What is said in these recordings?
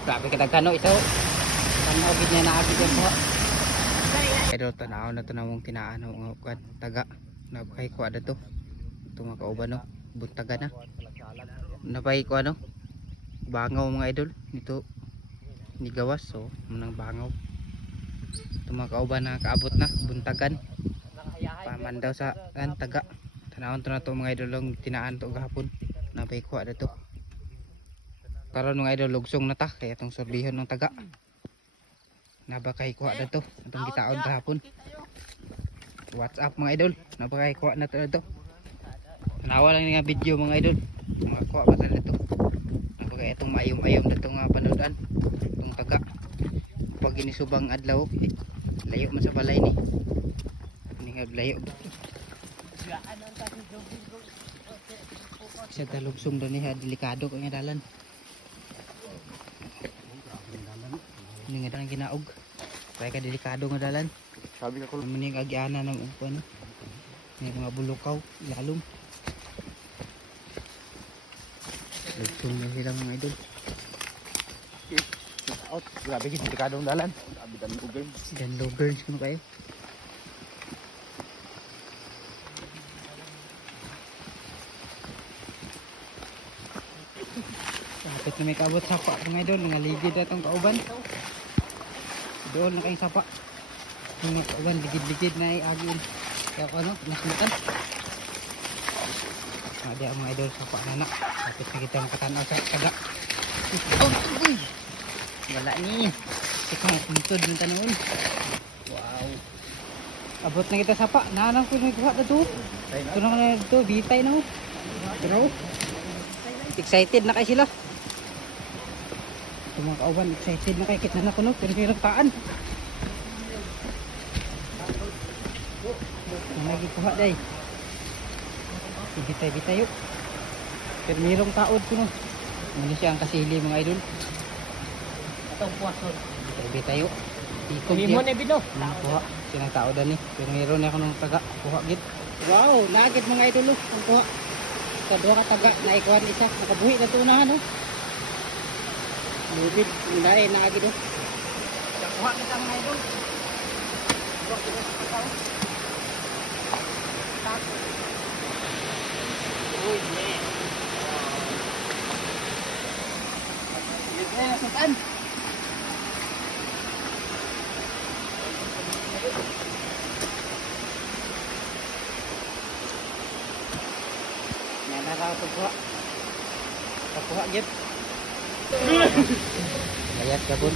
Grabe kadagkano ito. Tanaw gid niya naagi ko po. Pero tanaw na to namong tinaan ng taga. Napay ko ada to. Ito mga kauban no. Buntaga na. Napay ko ano. Bangaw mga idol. Nito ni gawas so munang bangaw. Ito mga kauban na kaabot na buntagan. Paman daw sa taga. Tanawon to na to mga idol long tinaan to gahapon. Napay ko ada to. Karon mga idol lugsong na ta kaya itong sorbihon ng taga. Nabakay kuha na to itong gitaon kahapon. WhatsApp mga idol, nabakay kuha na to. Tanawa lang nga video mga idol. Makakuha pa na to. Nabakay itong mayom-ayom na itong panoodaan. Itong taga. Pag inisubang adlaw, layo man sa balay ni. Hindi nga layo. Isa talugsong doon niya, delikado kaya dalan. Ini nga dalang ginaog. Kaya ka delikado nga dalan. Sabi ka ko. Maning agiana ng ano. May mga bulukaw, lalong. Lugsong na sila mga idol. Out. Grabe gid delikadong dalan. Grabe dan ugay. Dan logers kuno kayo. Kapit na may kabot sapa mga idol, nangaligid na itong kauban. Doon na kayong sapa. Yung mga kauban, ligid-ligid na agin. Kaya ano, nasunutan. Di ang mga idol sapa na na. Kapit na kita makatanaw sa taga. Uy! Wala ni. Ikaw puntod ng tanawin. Wow. Abot na kita sapa. Naanang ko may kuha na ito. Ito na na ito, bitay na mo. Pero excited na kayo sila. Ito mga kauban, excited na kayo. Kita na ko no, pero pinagtaan. Lagi kuha day. Bitay-bitay yuk. Pero mayroong taod ko no. Ano siya ang kasili mga idol. Atong puwason. Bitay-bitay yuk. Limon na bino. Kuha. Sinang taod ni. Pero mayroon ako ng taga. Kuha gid. Wow, nagit mga idol. Ang kuha. Sa duha ka taga na ikuan isa. Nakabuhi na ito unahan no. Lubid. Hindi nagit no. Kuha kita mga idol. Kuha kita sa tao. Uy, yeah. Wow. Saan? Yan na raw ito kuha. Kakuha gip. Layas ka bun.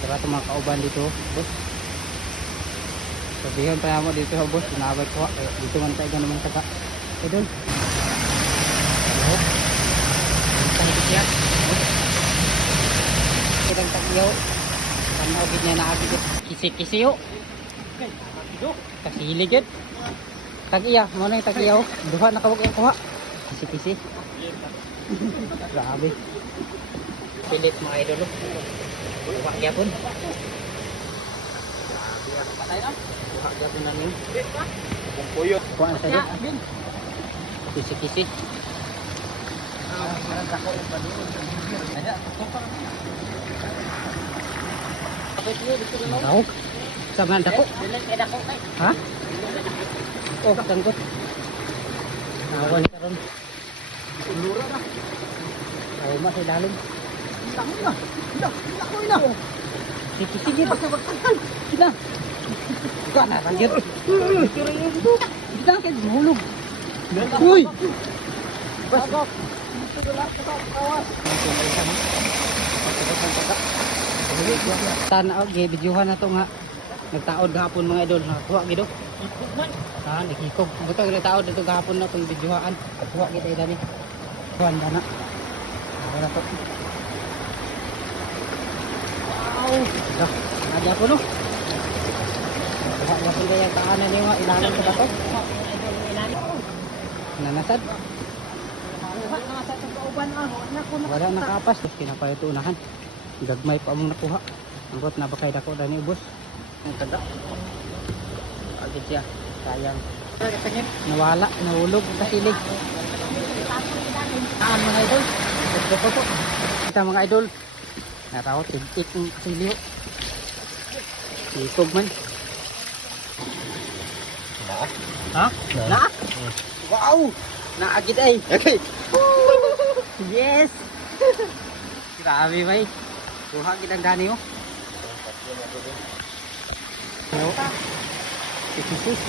Sara ito mga kauban dito, boss. Sabihin pa mo dito, boss. Sinabay kuha. Dito man tayo naman taga. Idol. Hello. Tangkit yan. Kitang tagyaw. Panawagid niya na agad. Kisi-kisi yun. Kasiligid. Tag-iya. Ano yung tag-iyaw? Duha na kawag yung kuha. Kisi-kisi. Grabe. Pilit mga idolo. Duha gyapon. Patay na. Duha gyapon na niyo. Puyo. Kuha na sa'yo. Kisi-kisi. Dako. Sama dako. Ha? Oh, tangkot. Awan karon. Lura na. Ay mas ilalim. Dami na. Dako na. Sige. Sila. Kana ranggit. Kita kay hulog. Uy. Basok. Tanaw gi videohan na to nga. Nagtaod gahapon mga idol, nakakuha gido. Nakikog. Buto gyud taod dito gahapon na tong videohan. Kuha gid ay dani. Kuan dana. Wala to. Wow. Ada po no. Kuha po kaya taanan niyo nga ilalim sa bato. Nanasad. Wala nakapas, tapos kinapayot unahan. Gagmay pa mong nakuha. Angkot na bakay dako dani ubos. Ang taga. Agad siya. Sayang. Nawala, nahulog ang kasilig. Taan mga idol. Kita mga idol. Natawa, tig-tig ng kasilyo. Tikog man. Ha? Na? Wow! Naagid ay. Okay. Yes! Grabe bay. Kuha kitang gani mo. Ano ka? Sisis.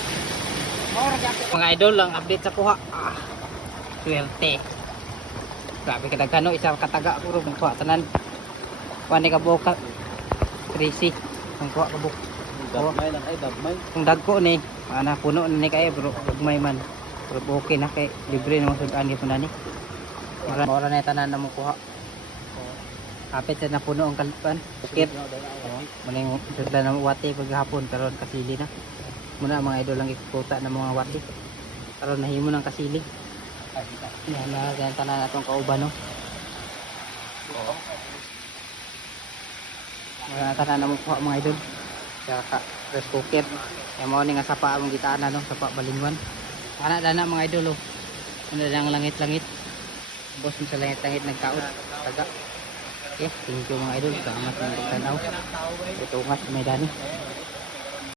Mga idol lang update sa kuha. Swerte. Grabe kadagano isa kataga puro kuha tanan. Kuha ni kabuka. Crazy. Ang kuha kabuk. Dagmay lang ay dagmay. Kung dagko ni, ana puno ni kay bro, gagmay man. Pero okay na kay libre na mo sudan gyud na ni. Mora na tanan na mo kuha. Kapit na puno ang kalpan. Bukit. Maning sudlan na wati paghapon karon kasili na. Muna mga idol lang ikukuta ng mga wati. Karon nahimo ng kasili. Yan na ganyan tanan atong kauban no. Mga tanan na mo kuha mga idol. Kaya rice cooker. Kaya mo ni nga sapa among gitaan no, sapa balinwan. Ana dana mga idol oh. Ano lang langit-langit. Boss mo sa langit-langit nagkaot. Taga. Okay, thank you mga idol. Salamat sa pagtanaw. Ito ungas may dani.